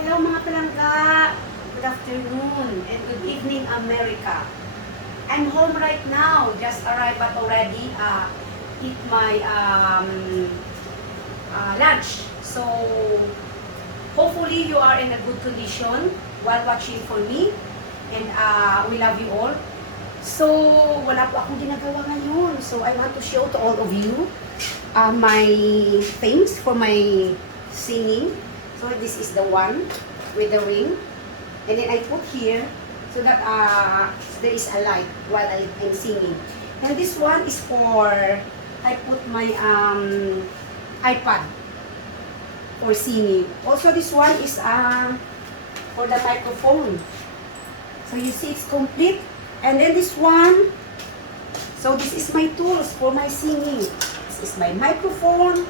Hello mga palangga! Good afternoon and good evening America. I'm home right now. Just arrived but already eat my lunch. So hopefully you are in a good condition while watching for me. And we love you all. So wala po akong ginagawa ngayon. So I want to show to all of you my things for my singing. So this is the one with the ring, and then I put here so that there is a light while I'm singing. And this one is for, I put my iPad for singing. Also this one is for the microphone. So you see it's complete. And then this one, so this is my tools for my singing. This is my microphone,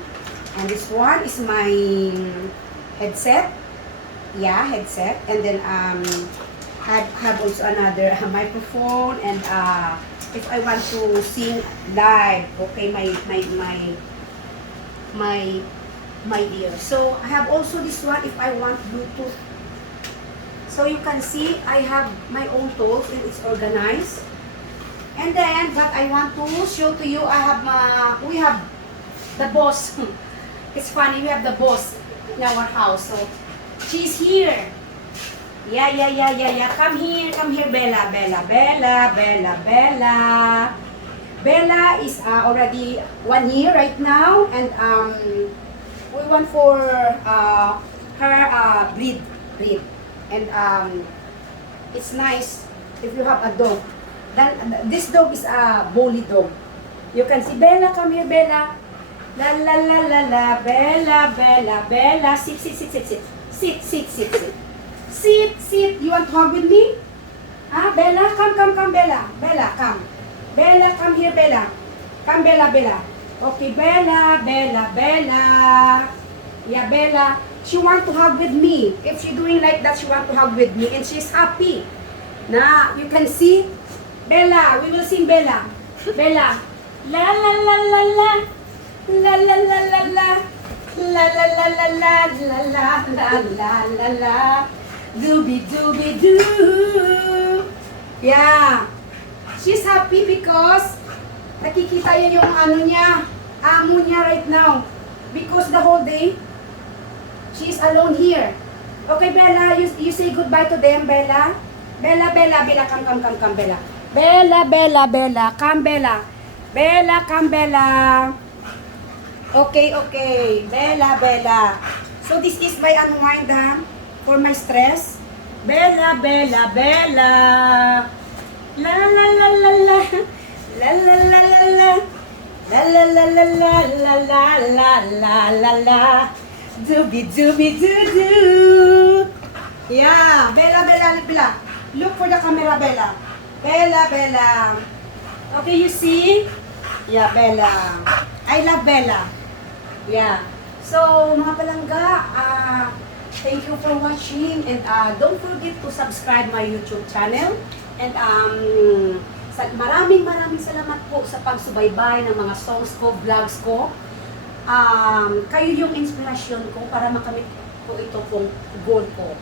and this one is my headset. Yeah, headset. And then have also another microphone, and if I want to sing live, okay, my dear. So I have also this one if I want Bluetooth. So you can see I have my own tools and it's organized. And then what I want to show to you, we have the boss. It's funny, we have the boss in our house. So she's here. Yeah. Come here, Bella. Bella is already 1 year right now, and we want for her breed. And it's nice if you have a dog. Then this dog is a bully dog. You can see Bella, come here, Bella. La, Bella. Sit. Sit. You want to hug with me? Bella, come, Bella. Bella, come. Bella, come here, Bella. Come, Bella. Okay, Bella. Yeah, Bella. She want to hug with me. If she doing like that, she want to hug with me, and she's happy. Now you can see, Bella. We will sing Bella. Bella. La. Dooby doo. Yeah. She's happy because nakikita niya yung amo niya right now. Because the whole day, she's alone here. Okay, Bella, you say goodbye to them, Bella. Bella, come, Bella. Bella, come, Bella. Bella, come, Bella. Okay. Bella. So this is my unwind for my stress. Bella. La. Dooby doo. Yeah, Bella. Look for the camera, Bella. Bella. Okay, you see? Yeah, Bella. I love Bella. Yeah. So, mga palangga, thank you for watching, and don't forget to subscribe my YouTube channel. And maraming salamat po sa pagsubaybay ng mga songs ko, vlogs ko. Kayo yung inspirasyon ko para makamit ko ito pong goal ko.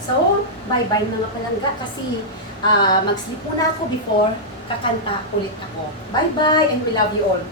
So, bye-bye mga palangga, kasi mag-sleep muna ako before kakanta ulit ako. Bye-bye, and we love you all.